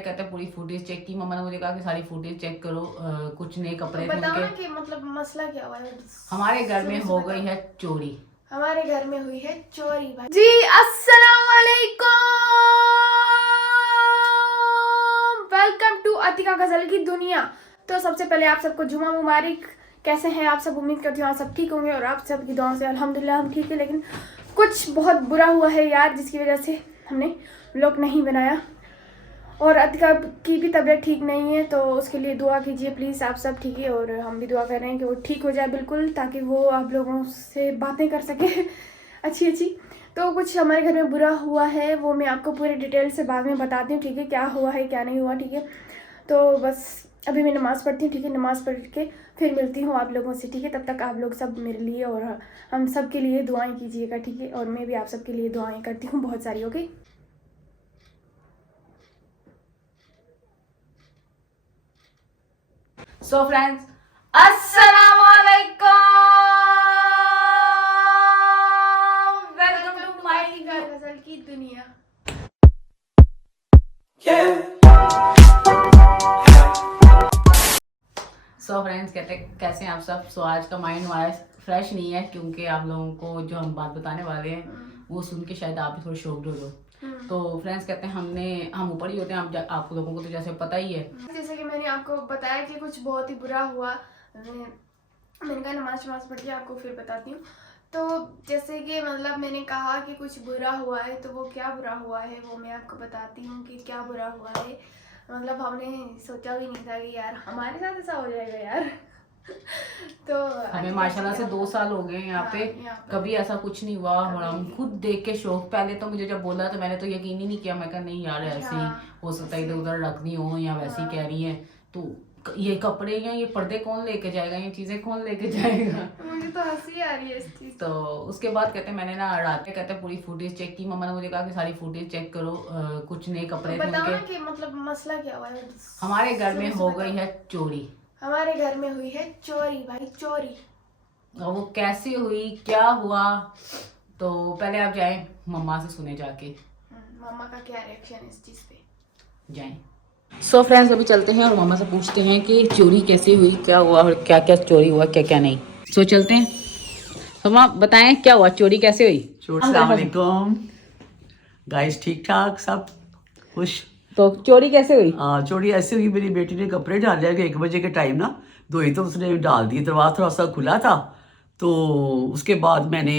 कहते हैं पूरी फुटेज चेक की। मम्मा ने मुझे कहा कि सारी फुटेज चेक करो। कुछ नए कपड़े तो थे बताओ उनके। ना कि मतलब मसला क्या हुआ है। हमारे घर में शुरू से हो बताओ। गई है चोरी। हमारे घर में हुई है चोरी भाई जी। अस्सलाम वालेकुम, वेलकम टू अतिका गजल की दुनिया। तो सबसे पहले आप सबको जुमा मुबारक। कैसे हैं आप सब? उम्मीद करती हूँ आप सब ठीक होंगे और आप सबकी दुआओं से अल्हम्दुलिल्लाह हम ठीक है। लेकिन कुछ बहुत बुरा हुआ है यार, जिसकी वजह से हमने व्लॉग नहीं बनाया और अतिका की भी तबीयत ठीक नहीं है, तो उसके लिए दुआ कीजिए प्लीज़ आप सब, ठीक है। और हम भी दुआ कर रहे हैं कि वो ठीक हो जाए बिल्कुल, ताकि वो आप लोगों से बातें कर सके अच्छी अच्छी। तो कुछ हमारे घर में बुरा हुआ है, वो मैं आपको पूरे डिटेल से बाद में बताती हूँ, ठीक है, क्या हुआ है क्या नहीं हुआ, ठीक है। तो बस अभी मैं नमाज़ पढ़ती हूँ, ठीक है। नमाज़ पढ़ के फिर मिलती हूँ आप लोगों से, ठीक है। तब तक आप लोग सब मेरे लिए और हम सब के लिए दुआएं कीजिएगा, ठीक है। और मैं भी आप सब के लिए दुआएं करती हूँ बहुत सारी, ओके। सो फ्रेंड्स, अस्सलाम वालेकुम, वेलकम टू माय अतिका गजल की दुनिया। सो फ्रेंड्स, कहते कैसे हैं आप सब। सो आज का माइंड हमारा फ्रेश नहीं है, क्योंकि आप लोगों को जो हम बात बताने वाले हैं वो सुन के शायद आप भी थोड़े शॉक्ड हो जाओ। तो फ्रेंड्स, कहते हैं हम ऊपर ही होते हैं, आप लोगों को तो जैसे पता ही है। जैसे कि मैंने आपको बताया कि कुछ बहुत ही बुरा हुआ। मैंने कहा नमाज पढ़ के आपको फिर बताती हूँ। तो जैसे कि मतलब मैंने कहा कि कुछ बुरा हुआ है, तो वो क्या बुरा हुआ है वो मैं आपको बताती हूँ कि क्या बुरा हुआ है। मतलब हमने सोचा भी नहीं था कि यार हमारे साथ ऐसा हो जाएगा यार तो हमें माशाल्लाह से 2 साल हो गए यहाँ पे, कभी ऐसा कुछ नहीं हुआ। और हम खुद देख के शौक, पहले तो मुझे जब बोला तो मैंने तो यकीन ही नहीं किया। मैं कहा नहीं यार, ऐसे ही हो सकता है इधर उधर रखनी हो या वैसे ही कह रही है। तो ये कपड़े या ये पर्दे कौन लेके जाएगा, ये चीजें कौन लेके जाएगा। मुझे तो हंसी आ रही है इस चीज। तो उसके बाद कहते हैं मैंने ना रात में कहते हैं पूरी फुटेज चेक की। मम्मा ने मुझे कहा कि सारी फुटेज चेक करो। कुछ नए कपड़े तो थे बताओ ना उनके। कि मतलब मसला क्या हुआ है। हमारे घर में शुरू से हो बताओ। गई है चोरी। हमारे घर में हुई है चोरी भाई, चोरी। और वो कैसे हुई, क्या हुआ, तो पहले आप जाएं मम्मा से सुने जाके। मम्मा का क्या रिएक्शन है इस चीज पे, जाएं। सो फ्रेंड्स, अभी चलते हैं और मम्मा से पूछते हैं कि चोरी कैसे हुई, क्या हुआ और क्या क्या चोरी हुआ, क्या क्या नहीं। सो चलते हैं। मम्मा बताएं क्या हुआ, चोरी कैसे हुई। अस्सलाम वालेकुम गाइस, ठीक ठाक सब खुश। तो चोरी कैसे हुई। चोरी ऐसे हुई, मेरी बेटी ने कपड़े डाले कि 1 बजे के टाइम ना, दो ही तो उसने डाल दिए। दरवाज़ा थोड़ा सा खुला था, तो उसके बाद मैंने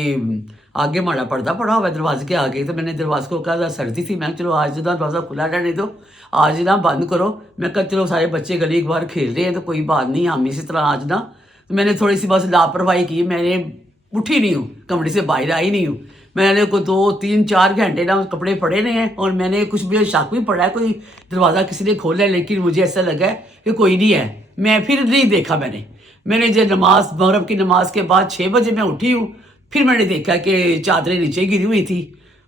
आगे माड़ा पर्दा पड़ा हुआ है दरवाजे के आगे, तो मैंने दरवाजे को कहा, सर्दी थी, मैं चलो आज ना दरवाज़ा खुला रहने दो, आज ना बंद करो। मैं कहा चलो सारे बच्चे गली एक बार खेल रहे हैं तो कोई बात नहीं, हम इसी तरह आज ना। तो मैंने थोड़ी सी बस लापरवाही की, मैंने उठी नहीं हूँ, कमरे से बाहर आई नहीं हूँ। मैंने को 2-3-4 घंटे ना कपड़े पड़े नहीं हैं, और मैंने कुछ मुझे शक भी पड़ा है कोई दरवाज़ा किसी ने खोला है, लेकिन मुझे ऐसा लगा है कि कोई नहीं है। मैं फिर नहीं देखा, मैंने जब मगरिब की नमाज के बाद 6 बजे मैं उठी हूँ, फिर मैंने देखा कि चादरें नीचे गिरी हुई थी,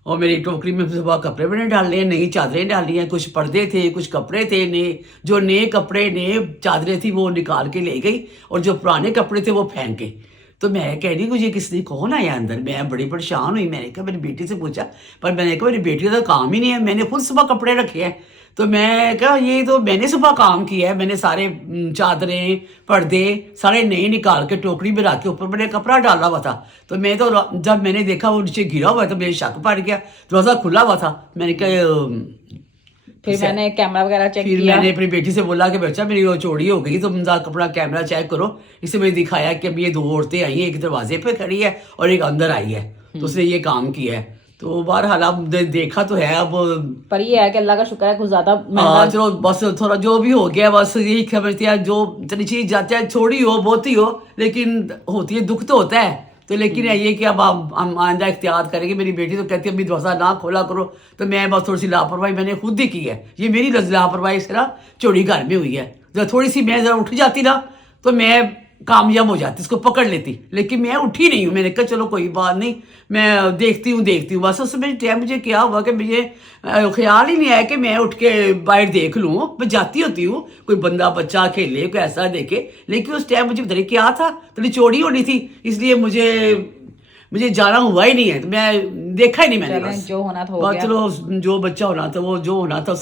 और मेरी टोकरी में सुबह कपड़े मैंने डाल लिए, नई चादरें डाली हैं, कुछ पर्दे थे, कुछ कपड़े थे नए। जो नए कपड़े नए चादरें थी वो निकाल के ले गई, और जो पुराने कपड़े थे वो फेंक गए। तो मैं कह रही मुझे किसने, कौन आया अंदर। मैं बड़ी परेशान हुई, मैंने कहा मेरी बेटी से पूछा, पर मैंने कहा मेरी बेटी का तो काम ही नहीं है, मैंने खुद सुबह कपड़े रखे हैं। तो मैं कहा ये तो मैंने सुबह काम किया है, मैंने सारे चादरें पर्दे सारे नए निकाल के टोकरी में रख के ऊपर मैंने कपड़ा डाला हुआ था। तो मैं तो जब मैंने देखा वो नीचे गिरा हुआ है तो मेरे शक पड़ गया, दरवाज़ा खुला हुआ था। मैंने कहा फिर मैंने कैमरा वगैरह चेक फिर किया। मैंने अपनी बेटी से बोला कि बच्चा मेरी वो चोरी हो गई, तो तुम कपड़ा कैमरा चेक करो। इसे मैंने दिखाया कि अब ये 2 औरतें आई हैं, एक दरवाजे पे खड़ी है और एक अंदर आई है, तो उसने ये काम किया है। तो बहरहाल अब देखा तो है, अब पर ये है कि अल्लाह का शुक्र है, कुछ ज्यादा चलो बस थोड़ा जो भी हो गया, बस यही समझती है जो चली चीज जाती है, छोड़ी हो बहुती हो, लेकिन होती है, दुख तो होता है। तो लेकिन ये कि अब हम आइंदा एहतियात करेंगे। मेरी बेटी तो कहती है अभी दरवाज़ा ना खोला करो, तो मैं बस थोड़ी सी लापरवाही मैंने खुद ही की है। ये मेरी लापरवाही से ना चोरी घर में हुई है। जब थोड़ी सी मैं ज़रा उठ जाती ना तो मैं कामयाब हो जाती, इसको पकड़ लेती, लेकिन मैं उठी नहीं हूँ। मैंने कहा चलो कोई बात नहीं, मैं देखती हूँ। बस उस समय टाइम मुझे क्या हुआ कि मुझे ख्याल ही नहीं आया कि मैं उठ के बाहर देख लूँ। मैं जाती होती हूँ, कोई बंदा बच्चा खेले, कोई ऐसा देखे, लेकिन उस टाइम मुझे पता नहीं क्या था, तो चोरी होनी थी, इसलिए मुझे मुझे जाना हुआ ही नहीं है, तो मैं देखा ही नहीं मैंने। चलें, बस जो होना था हो बस गया। चलो, जो बच्चा होना था वो जो होना था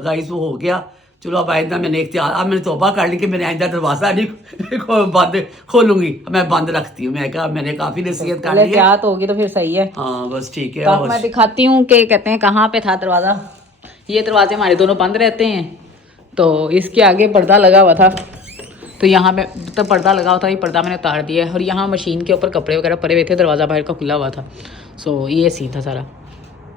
गाइस वो हो गया। चलो अब आइंदा मैंने इख्तियार, अब मैंने तौबा कर ली कि मैंने आइंदा दरवाजा नहीं बंद खोलूंगी, मैं बंद रखती हूँ। मैं कहा मैंने काफी नसीहत कर ली है। एहतियात होगी तो फिर सही है। हाँ बस ठीक है। तो अब बस मैं दिखाती हूँ कि कहते हैं कहाँ पे था दरवाज़ा। ये दरवाजे हमारे दोनों बंद रहते हैं, तो इसके आगे पर्दा लगा हुआ था, तो यहाँ पे तब पर्दा लगा हुआ था, ये पर्दा मैंने उतार दिया है। और यहाँ मशीन के ऊपर कपड़े वगैरह पड़े हुए थे, दरवाज़ा बाहर का खुला हुआ था। सो ये सीन था सारा।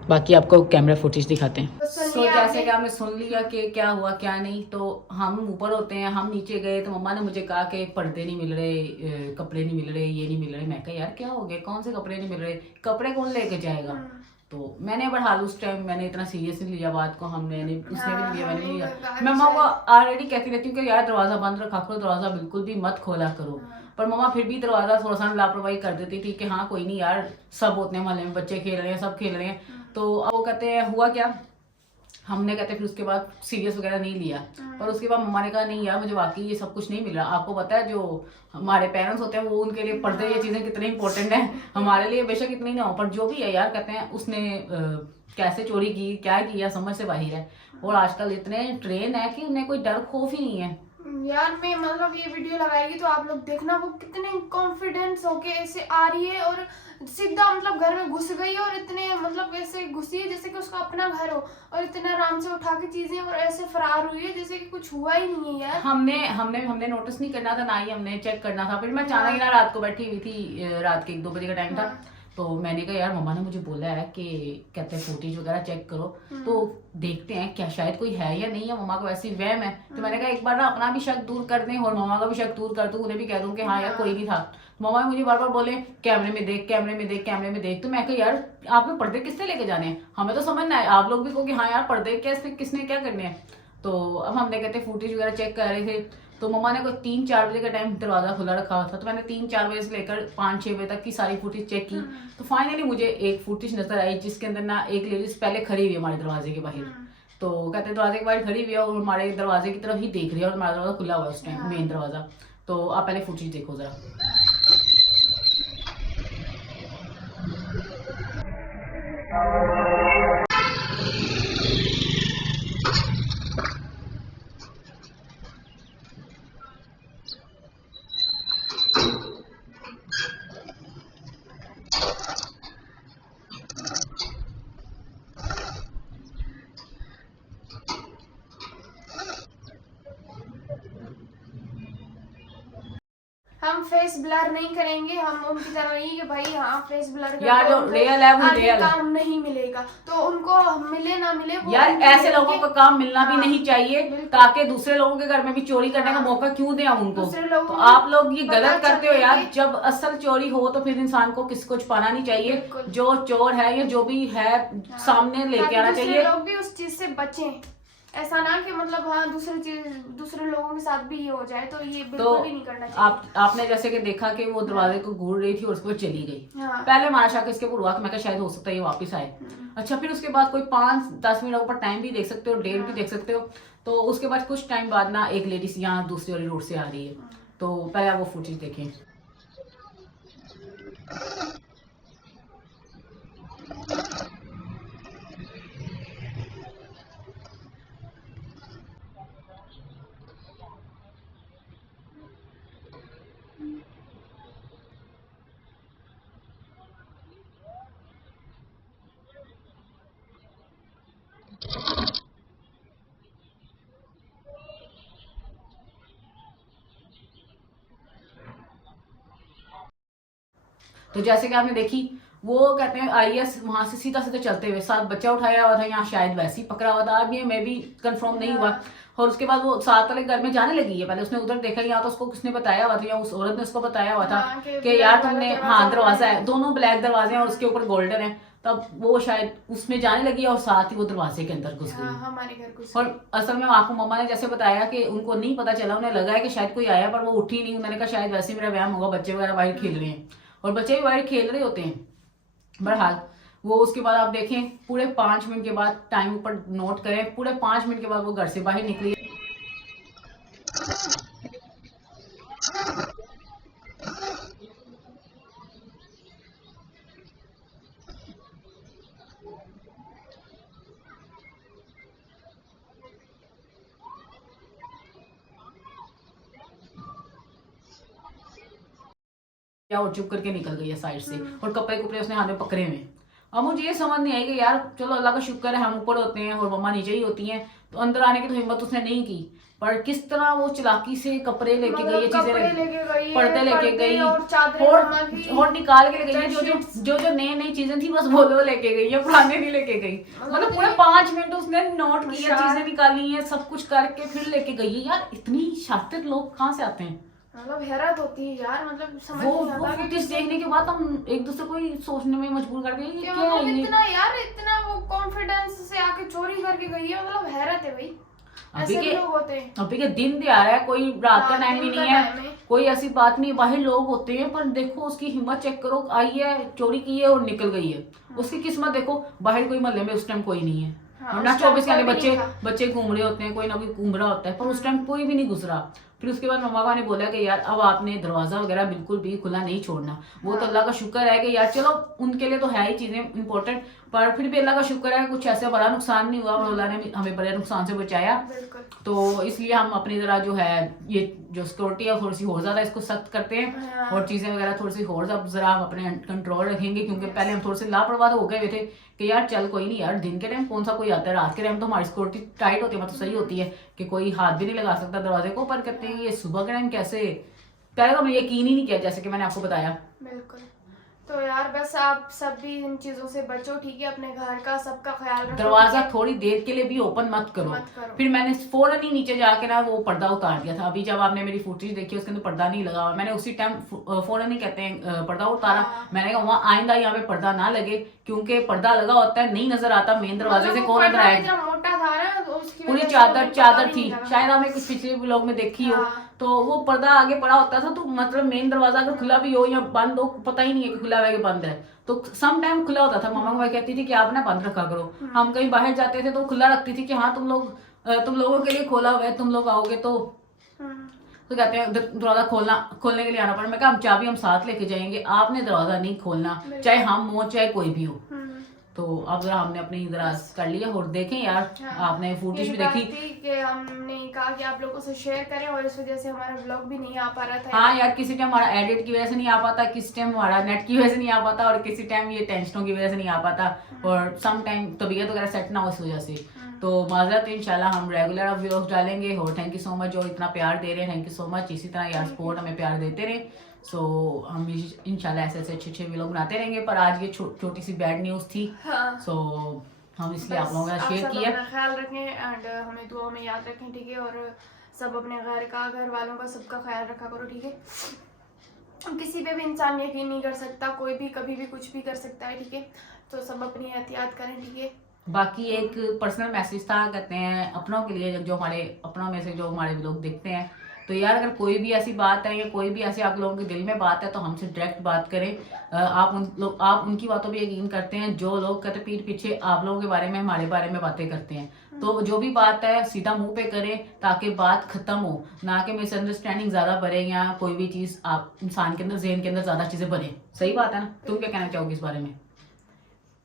बाकी आपको कैमरा फुटेज दिखाते हैं। सो जैसे कि आपने सुन लिया कि क्या हुआ क्या नहीं, तो हम ऊपर होते हैं, हम नीचे गए तो मम्मा ने मुझे कहा कि पर्दे नहीं मिल रहे, कपड़े नहीं मिल रहे, ये नहीं मिल रहे। मैं कहा यार क्या हो गया, कौन से कपड़े नहीं मिल रहे, कपड़े कौन लेके जाएगा। तो मैंने बहरहाल उस टाइम मैंने इतना सीरियस नहीं लिया बात को, हमने उसने भी नहीं लिया, मैंने भी नहीं लिया। मैं मम्मा को ऑलरेडी कहती रहती हूँ कि यार दरवाज़ा बंद रखा करो, दरवाज़ा बिल्कुल भी मत खोला करो। पर मम्मा फिर भी दरवाज़ा थोड़ा सा लापरवाही कर देती थी कि हाँ कोई नहीं यार, सब होते हैं मोहल्ले में, बच्चे खेल रहे हैं, सब खेल रहे हैं। तो वो कहते हैं हुआ क्या, हमने कहते फिर उसके बाद सीरियस वगैरह नहीं लिया। पर उसके बाद मम्मा ने कहा नहीं यार मुझे वाकई ये सब कुछ नहीं मिल रहा। आपको पता है जो हमारे पेरेंट्स होते हैं वो उनके लिए पर्दे ये चीज़ें कितनी इंपॉर्टेंट है, हमारे लिए बेशक इतनी ना हो, पर जो भी है यार कहते हैं उसने कैसे चोरी की क्या किया समझ से बाहर है। और आजकल इतने ट्रेन है कि उन्हें कोई डर खौफ ही नहीं है। यार मैं मतलब ये वीडियो लगाएगी तो आप लोग देखना वो कितने कॉन्फिडेंस होके ऐसे आ रही है और सीधा मतलब घर में घुस गई है, और इतने मतलब ऐसे घुसी है जैसे कि उसका अपना घर हो, और इतने आराम से उठा के चीजें और ऐसे फरार हुई है जैसे कि कुछ हुआ ही नहीं है यार। हमने नोटिस नहीं करना था, ना ही हमने चेक करना था। फिर मैं अचानक ही ना रात को बैठी हुई थी, रात के 1-2 बजे का टाइम था। तो मैंने कहा यार मम्मा ने मुझे बोला है कि कहते हैं फुटेज वगैरह चेक करो, तो देखते हैं क्या शायद कोई है या नहीं है। मम्मा को ऐसी वहम है, तो मैंने कहा एक बार ना अपना भी शक दूर कर दें और मम्मा का भी शक दूर कर दूं, उन्हें भी कह दूं कि हाँ यार कोई नहीं था। मम्मा मुझे बार बार बोले कैमरे में देख, कैमरे में देख, कैमरे में देख। तो मैं कहा यार आप लोग पर्दे किसने लेके जाने हैं, हमें तो समझना है, आप लोग भी कहो कि हाँ यार पर्दे किसने क्या करने हैं। तो अब हमने कहते फुटेज वगैरह चेक कर रहे थे, तो मम्मा ने कोई 3-4 बजे का टाइम दरवाज़ा खुला रखा हुआ था। तो मैंने 3-4 बजे से लेकर 5-6 बजे तक की सारी फुटेज चेक की। तो फाइनली मुझे एक फुटेज नजर आई जिसके अंदर ना एक लेडीज पहले खड़ी हुई है हमारे दरवाजे के बाहर। तो कहते दरवाजे के बाहर खड़ी हुई है और हमारे दरवाजे की तरफ ही देख रही है, और हमारा दरवाजा खुला हुआ है उस टाइम, मेन दरवाजा। तो आप पहले फुटेज देखो जरा। हम फेस ब्लर नहीं करेंगे, हम उनकी तरह नहीं कि भाई हाँ फेस ब्लर यार जो रियल है वो रियल है, काम नहीं मिलेगा तो उनको मिले ना मिले वो यार ऐसे लोगों को काम मिलना भी नहीं चाहिए, ताकि दूसरे लोगों के घर में भी चोरी करने का मौका क्यों दें हम उनको। तो आप लोग ये गलत करते हो यार, जब असल चोरी हो तो फिर इंसान को किसी को छुपाना नहीं चाहिए, जो चोर है या जो भी है सामने लेके आना चाहिए। लोग भी उस चीज से बचें, ऐसा ना कि मतलब हाँ दूसरे लोगों के साथ भी ये हो जाए, तो ये बिल्कुल भी नहीं करना चाहिए। आपने जैसे कि देखा कि वो दरवाजे को घूर रही थी और उसके बाद चली गई। हाँ। पहले हमारा शक इसके ऊपर हुआ कि मैं कहा शायद हो सकता है ये वापस आए। अच्छा फिर उसके बाद कोई 5-10 मिनट ऊपर टाइम भी देख सकते हो, डेट भी देख सकते हो। तो उसके बाद कुछ टाइम बाद ना एक लेडीज यहाँ दूसरी वाली रोड से आ रही है। तो पहले आप वो फुटेज देखें। तो जैसे कि आपने देखी, वो कहते हैं आईएस वहां से सीधा सीधा चलते हुए, साथ बच्चा उठाया हुआ था, यहाँ शायद वैसे ही पकड़ा हुआ था, अब ये मैं भी कंफर्म नहीं हुआ। और उसके बाद वो साथ वाले घर में जाने लगी है, पहले उसने उधर देखा, यहाँ तो उसको किसने बताया हुआ था, या उस औरत ने उसको बताया हुआ था कि यार तुमने हाँ दरवाजा है, दोनों ब्लैक दरवाजे हैं और उसके ऊपर गोल्डन है। तब वो शायद उसमें जाने लगी और साथ ही वो दरवाजे के अंदर घुस गई। हमारे घर घुस। और असल में आपको मम्मा ने जैसे बताया कि उनको नहीं पता चला, उन्हें लगा है कि शायद कोई आया, पर वो उठी नहीं। मैंने कहा शायद वैसे मेरा वहम होगा, बच्चे वगैरह बाहर खेल रहे हैं, और बच्चे भी बाहर खेल रहे होते हैं। बहरहाल वो उसके बाद आप देखें पूरे 5 मिनट के बाद, टाइम ऊपर नोट करें, पूरे 5 मिनट के बाद वो घर से बाहर निकली। और चुप करके निकल गई है साइड से, और कपड़े कुपड़े उसने हाथ में पकड़े हुए। अब मुझे ये समझ नहीं आई कि यार चलो अल्लाह का शुक्र है हम ऊपर होते हैं और मम्मा नीचे ही होती हैं, तो अंदर आने की तो हिम्मत उसने नहीं की, पर किस तरह वो चालाकी से कपड़े लेके गई है, चीजें पर्दे लेके गई और निकाल के ले गई है। जो नई नई चीजें थी बस वो लेके गई है, पुराने नहीं लेके गई। मतलब पूरे 5 मिनट उसने नोट किया, चीजें निकाली है, सब कुछ करके फिर लेके गई है। यार इतनी शातिर लोग कहाँ से आते हैं? मतलब हैरत होती है यार, मतलब समझ वो नहीं आता कि फुटेज देखने के बाद हम एक दूसरे को ही सोचने में मजबूर कर दिए क्या क्या है मतलब ये। इतना यार, इतना वो कॉन्फिडेंस से आके चोरी करके गई है, मतलब हैरत है भाई। ऐसे भी लोग होते हैं। अभी के दिन दे आ रहा है, कोई रात का टाइम भी दिन का नहीं है, time है। कोई ऐसी बात नहीं, बाहर लोग होते हैं, पर देखो उसकी हिम्मत चेक करो, आई है चोरी की है और निकल गई है। उसकी किस्मत देखो, बाहर कोई मोहल्ले में उस टाइम कोई नहीं है, वरना 24 घंटे बच्चे घूम रहे होते हैं, कोई ना कोई घूम रहा होता है, पर उस टाइम कोई भी नहीं गुजरा। फिर उसके बाद मम्मा ने बोला कि यार अब आपने दरवाजा वगैरह बिल्कुल भी खुला नहीं छोड़ना। वो तो अल्लाह का शुक्र है कि यार चलो उनके लिए तो है ही चीजें इंपॉर्टेंट, पर फिर भी अल्लाह का शुक्र है कुछ ऐसा बड़ा नुकसान नहीं हुआ और अल्लाह ने हमें बड़े नुकसान से बचाया। तो इसलिए हम अपनी तरह जो है ये जो सिक्योरिटी है थोड़ी सी और ज्यादा इसको सख्त करते हैं, और चीजें वगैरह थोड़ी सी और जरा हम अपने कंट्रोल रखेंगे, क्योंकि पहले हम थोड़े से लापरवाह हो गए थे कि यार चल कोई नहीं यार, दिन के टाइम कौन सा कोई आता है, रात के टाइम तो हमारी सिक्योरिटी टाइट होती है, मतलब सही होती है कि कोई हाथ भी नहीं लगा सकता दरवाजे को, पर कहते हैं ये सुबह के टाइम कैसे, पहले तो हमें यकीन ही नहीं किया जैसे कि मैंने आपको बताया। बिल्कुल। तो यार बस आप सब भी इन चीजों से बचो, ठीक है? अपने घर का सबका ख्याल रखो। दरवाजा थोड़ी देर के लिए भी ओपन मत करो। फिर मैंने फौरन ही नीचे जाके ना वो पर्दा उतार दिया था। अभी जब आपने मेरी फुटेज देखी उसके अंदर पर्दा नहीं लगा हुआ, मैंने उसी टाइम फौरन ही कहते हैं पर्दा उतारा। मैंने कहा वहाँ आइंदा यहाँ पे पर्दा ना लगे, क्योंकि पर्दा लगा होता है नहीं नजर आता मेन दरवाजे से कौन अंदर आएगा। मोटा था ना, पूरी चादर थी, शायद आपने कुछ पिछले व्लॉग में देखी हो, तो वो पर्दा आगे पड़ा होता था, तो मतलब मेन दरवाजा अगर खुला भी हो या बंद हो पता ही नहीं है कि खुला हुआ है कि बंद है, तो सम टाइम खुला होता था। मामा को कहती थी कि आप ना बंद रखा करो। हम कहीं बाहर जाते थे तो खुला रखती थी कि हाँ तुम लोगों के लिए खोला हुआ है, तुम लोग आओगे तो कहते हैं दरवाजा खोलने के लिए आना पड़ा। मैं कहा हम चाबी हम साथ लेके जाएंगे, आपने दरवाजा नहीं खोलना, चाहे हम हो चाहे कोई भी हो। तो अब जरा हमने अपनी इधर कर लिया। और देखें यार आपने फुटेज भी देखी कि हमने कहा कि आप लोगों से शेयर करें, और इस वजह से हमारा व्लॉग भी नहीं आ पा रहा था। हाँ यार, किसी टाइम हमारा एडिट की वजह से नहीं आ पाता, किसी टाइम हमारा नेट की वजह से नहीं आ पाता, और किसी टाइम ये टेंशनों की वजह से नहीं आ पाता, और सम टाइम तबीयत वगैरह सेट ना हो इस वजह से। तो माजरत, इंशाल्लाह हम रेगुलर अब व्लॉग डालेंगे। और थैंक यू सो मच जो इतना प्यार दे रहे हैं, थैंक यू सो मच। इसी तरह यार सपोर्ट हमें प्यार देते रहे। सो हम इंशाल्लाह ऐसे अच्छे व्लॉग बनाते रहेंगे। पर आज ये छोटी सी बैड न्यूज़ थी, सो हम इसलिए आप लोगों का शेयर किया। ख्याल रखें एंड हमें दुआ में याद रखें, ठीक है? और सब अपने घर वालों का सबका ख्याल रखा करो, ठीक है? किसी पे भी इंसान यकीन नहीं कर सकता, कोई भी कभी भी कुछ भी कर सकता है, ठीक है? तो सब अपनी एहतियात करें, ठीक है? बाकी एक पर्सनल मैसेज था, कहते हैं अपनों के लिए, जो हमारे अपनों में से जो हमारे लोग देखते हैं, तो यार अगर कोई भी ऐसी बात है या कोई भी ऐसे आप लोगों के दिल में बात है तो हमसे डायरेक्ट बात करें। आप उनकी बातों पे यकीन करते हैं जो लोग कहते हैं पीठ पीछे आप लोगों के बारे में हमारे बारे में बातें करते हैं, तो जो भी बात है सीधा मुंह पे करें ताकि बात खत्म हो, ना कि मिसअंडरस्टैंडिंग ज्यादा बढ़े या कोई भी चीज आप इंसान के अंदर ज़हन के अंदर ज्यादा चीजें बढ़े। सही बात है ना? तुम क्या कहना चाहोगी इस बारे में?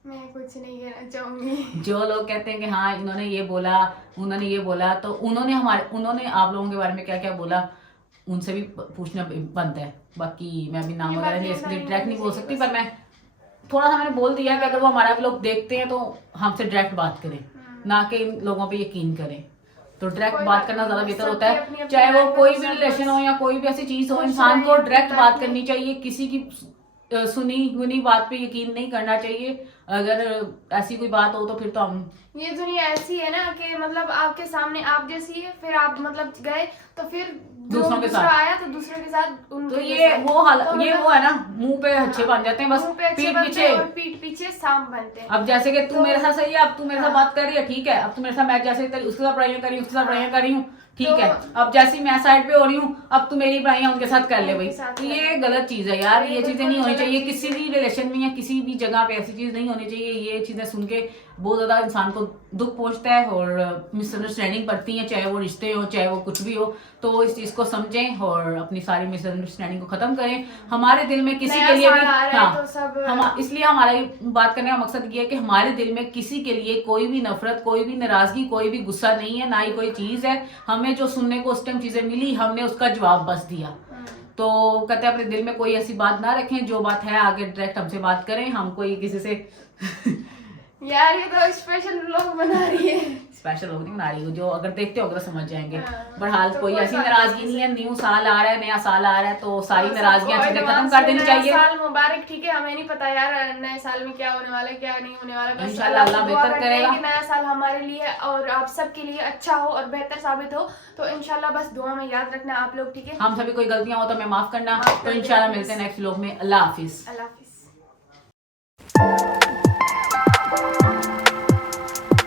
मैं कुछ नहीं कहना चाहूंगी। जो लोग कहते हैं कि हाँ इन्होंने ये बोला उन्होंने ये बोला, तो उन्होंने आप लोगों के बारे में क्या क्या बोला उनसे भी पूछना बनता है। बाकी मैं अभी नाम वगैरह नहीं डायरेक्ट नहीं बोल सकती, पर मैं थोड़ा सा मैंने बोल दिया कि अगर वो हमारा भी लोग देखते हैं तो हमसे डायरेक्ट बात करें, ना कि इन लोगों पे यकीन करें। तो डायरेक्ट बात करना ज्यादा बेहतर होता है, चाहे वो कोई भी रिलेशन हो या कोई भी ऐसी चीज हो, इंसान को डायरेक्ट बात करनी चाहिए। किसी की सुनी बात पे यकीन नहीं करना चाहिए। अगर ऐसी कोई बात हो तो फिर तो हम, ये दुनिया ऐसी है ना कि मतलब आपके सामने आप जैसी है, फिर आप मतलब गए तो फिर दूसरों के साथ आया तो दूसरे के साथ तो ये वो है ना, मुंह पे अच्छे बन जाते हैं, बस पीठ पीछे सांप बनते हैं। अब जैसे कि तू मेरे साथ सही है, अब तू मेरे साथ बात कर रही है, ठीक है, अब तू मेरे साथ मैं जैसे उसके साथ पढ़ाइयाँ करी उसके साथ पढ़ाइयाँ करी हूँ, ठीक है, अब जैसी मैं साइड पे हो रही हूँ अब तू मेरी पढ़ाइयाँ उनके साथ कर ले भाई। तो ये गलत चीज है यार, ये चीजें नहीं होनी चाहिए किसी भी रिलेशन में या किसी भी जगह पे, ऐसी चीज नहीं होनी चाहिए। ये चीजें सुन के बहुत ज्यादा इंसान को दुख पहुंचता है और मिसअंडरस्टैंडिंग पड़ती है, चाहे वो रिश्ते हो चाहे वो कुछ भी हो। तो इस चीज को समझें और अपनी सारी मिसअंडरस्टैंडिंग को खत्म करें। हमारे दिल में किसी के लिए भी इसलिए हमारा बात करने का मकसद ये है कि हमारे दिल में किसी के लिए कोई भी नफरत, कोई भी नाराजगी, कोई भी गुस्सा नहीं है, ना ही कोई चीज है। हमें जो सुनने को उस टाइम चीजें मिली हमने उसका जवाब बस दिया। तो कहते हैं अपने दिल में कोई ऐसी बात ना रखें, जो बात है आगे डायरेक्ट हमसे बात करें, हम कोई किसी से यार ये तो स्पेशल लोग बना रही है। स्पेशल लोग नहीं बना रही हूँ, जो अगर देखते होगे तो समझ जाएंगे। हाँ, बहरहाल तो कोई कोई ऐसी बात नाराजगी नहीं है, न्यू साल आ रहा है, नया साल आ रहा है, तो सारी नाराजगियां चीजें खत्म कर देनी चाहिए। साल मुबारक। ठीक है, हमें नहीं पता यार नए साल में क्या होने वाला है क्या नहीं होने वाला है, बस इंशाल्लाह अल्लाह से दुआ बेहतर करते हैं करेगा। कि नया साल हमारे लिए और आप सबके लिए अच्छा हो और बेहतर साबित हो। तो इंशाल्लाह बस दुआ में याद रखना आप लोग, ठीक है। हम सभी कोई गलतियां हो तो हमें माफ करना। माफ तो कर इंशाल्लाह देना। मिलते हैं नेक्स्ट व्लॉग में। अल्लाह हाफिज। अल्लाह हाफिज।